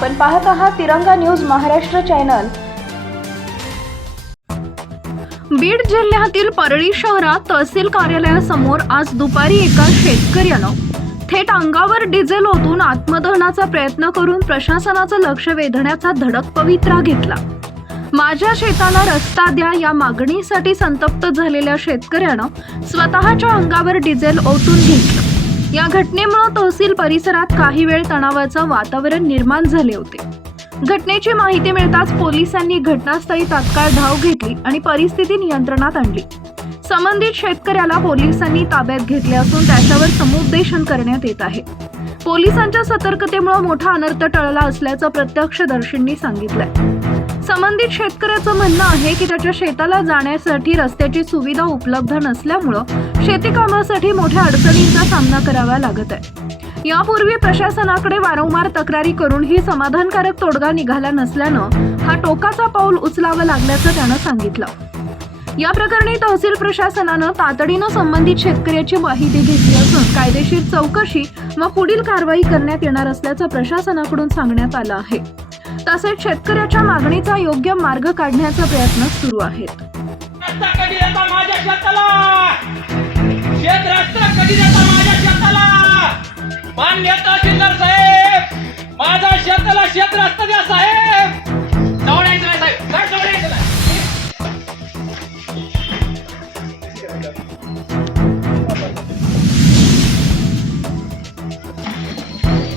आपण पाहत आहात तिरंगा न्यूज महाराष्ट्र चॅनल. बीड जिल्ह्यातील परळी शहरात तहसील कार्यालयासमोर आज दुपारी एका शेतकऱ्यानं थेट अंगावर डिझेल ओतून आत्मदहनाचा प्रयत्न करून प्रशासनाचं लक्ष वेधण्याचा धडक पवित्रा घेतला. माझ्या शेताला रस्ता द्या या मागणीसाठी संतप्त झालेल्या शेतकऱ्यानं स्वतःच्या अंगावर डिझेल ओतून घेतलं. या घटनेमुळे तहसील परिसरात काही वेळ तणावाचं वातावरण निर्माण झाले होते. घटनेची माहिती मिळताच पोलिसांनी घटनास्थळी तात्काळ धाव घेतली आणि परिस्थिती नियंत्रणात आणली. संबंधित शेतकऱ्याला पोलिसांनी ताब्यात घेतले असून त्याच्यावर समुपदेशन करण्यात येत आहे. पोलिसांच्या सतर्कतेमुळे मोठा अनर्थ टळला असल्याचं प्रत्यक्षदर्शींनी सांगितलंय. संबंधित शेतकऱ्याचं म्हणणं आहे की त्याच्या शेताला जाण्यासाठी रस्त्याची सुविधा उपलब्ध नसल्यामुळं शेती कामासाठी मोठ्या अडचणींचा सामना करावा लागत आहे. यापूर्वी प्रशासनाकडे वारंवार तक्रारी करूनही समाधानकारक तोडगा निघाला नसल्यानं हा टोकाचा पाऊल उचलावं लागल्याचं त्यानं सांगितलं. या प्रकरणी तहसील प्रशासनानं तातडीनं संबंधित शेतकऱ्याची माहिती घेतली असून कायदेशीर चौकशी व पुढील कारवाई करण्यात येणार असल्याचं प्रशासनाकडून सांगण्यात आलं आहे. तसेच शेतकऱ्याच्या मागणीचा योग्य मार्ग काढण्याचा प्रयत्न सुरू आहेत. मान्य तहसीलदार साहेब. माझ्या शेताला शेत असतं द्या साहेब. दौडायचं नाही साहेब. काय दौडायचं नाही?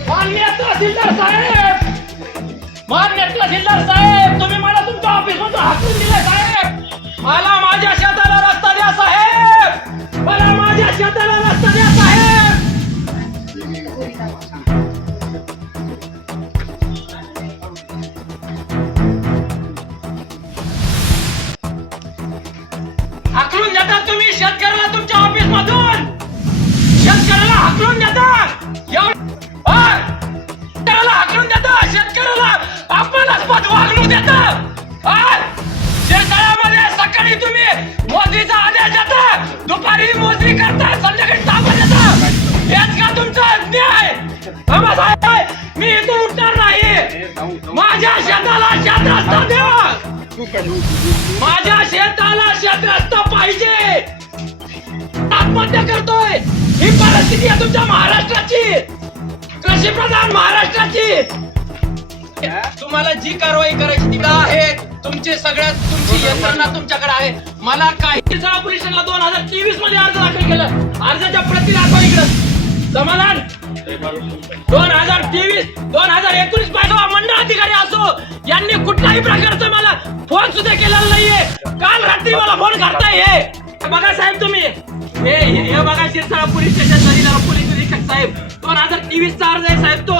मान्य तहसीलदार साहेब. मान्य तहसीलदार साहेब. तुम्ही मला तुमच्या ऑफिस मधून हाकलून दिले साहेब. मला माझ्या शेत हाकलून देतात तुम्ही शेतकऱ्याला तुमच्या ऑफिस मधून शेतकऱ्याला हाकलून देतात! शेतकऱ्याला हाकलून देतात शेतकऱ्याला अपमानास्पद वागणूक देतात ओय! शेततळ्यामध्ये सकाळी तुम्ही मोदीचा आदेश देता! दुपारी मोजणी करता! संध्याकाळी ताबा देता! हेच का तुमचा न्याय? मी इथून उठणार नाही. माझ्या शेताला शेत रस्ता द्या माझ्या शेताला शेत पाहिजे. आत्महत्या करतोय. ही परिस्थिती आहे तुमच्या महाराष्ट्राची. कृषी प्रधान महाराष्ट्राची. तुम्हाला जी कारवाई करायची तिकडे आहे तुमचे सगळ्यात तुमची यंत्रणा तुमच्याकडे आहे. मला काही ऑपरेशनला दोन हजार तेवीसमध्ये अर्ज दाखल केला. अर्जाच्या प्रती दाखवा इकडं. समाधान? दोन हजार तेवीस दोन हजार एकोणीस पाहिजे मंडळ अधिकारी असो यांनी कुठल्याही प्रकारचं फोन सुद्धा केलेला नाहीये. काल रात्री मला फोन करताय हे. बघा साहेब तुम्ही. हे हे बघा शिरसाळा पोलीस स्टेशन पोलीस निरीक्षक साहेब. दोन हजार तेवीस चार्ज आहे साहेब तो.